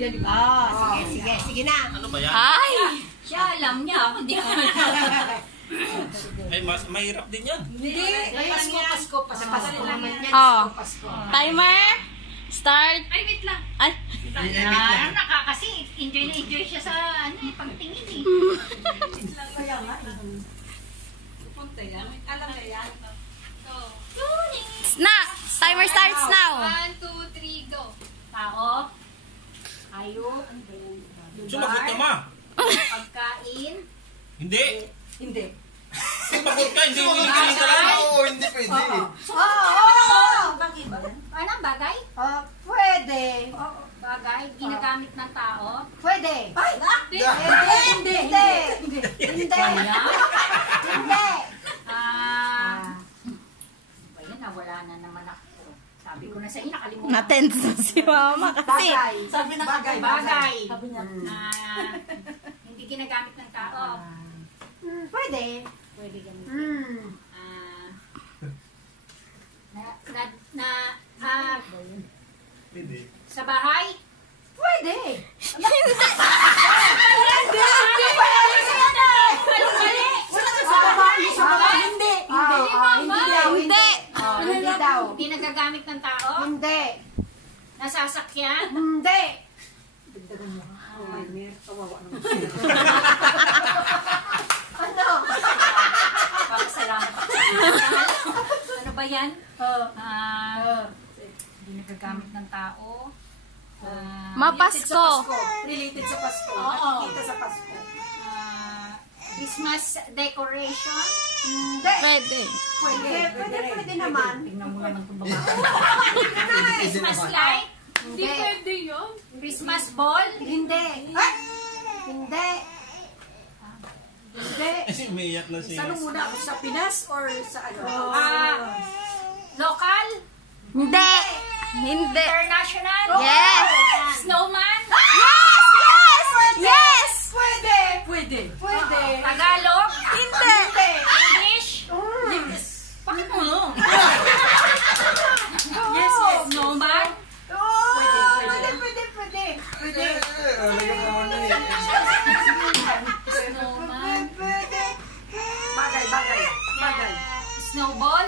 yan. Sige na. Ano ba yan? Ay! Siya alam niya, ako hindi ko. Ay, mahirap din yan. Hindi. Pasko. Naman yan. Oh. Timer. Start. Ay, wait lang. Ay. Kasi enjoy na enjoy siya sa pagtingin eh. Punta yan. Alam na yan. Na! Timer starts now. 1, 2, 3, go. Tao. Hayop. Sumagot ka, ma. Pagkain. Hindi. Hindi. Sumagot ka, hindi willing ka lang. Oo, hindi pwede. Bakit ba? Anong bagay? Pwede. Bagay, ginagamit ng tao. Pwede. Ay! Hindi. Ayun, nawala na naman ako. Sabi ko na sa iyo, nakalimutan. Na-tense na si mama kasi. Sabi na bagay. Bagay. Hindi ginagamit ng tao. Pwede. Pwede gamitin. Hindi. Sa bahay? Pwede. Hindi daw. Hindi nagagamit ng tao? Hindi. Nasasakyan? Hindi. Ano? Papasalamat ako. Ano ba yan? Hindi nagagamit ng tao. Mapasko. Related sa Pasko. Oo. Nakikita sa Pasko. Christmas decoration? Hindi. Pwede. Pwede naman. Tingnan mo naman itong babae. Christmas light? Hindi. Pwede yun. Christmas ball? Hindi. Ay! Hindi. Hindi. Kasi umiiyak na siya. Muna ako sa Pinas or sa ano? Local? Hindi. Hindi. International? Yes. Snowman? Yes! Pwede. Tagalog? Hindi. English? Bakit mo? Yes. Snowman? Pwede. Lagyan mo na eh. Snowman? Bagay. Snowball?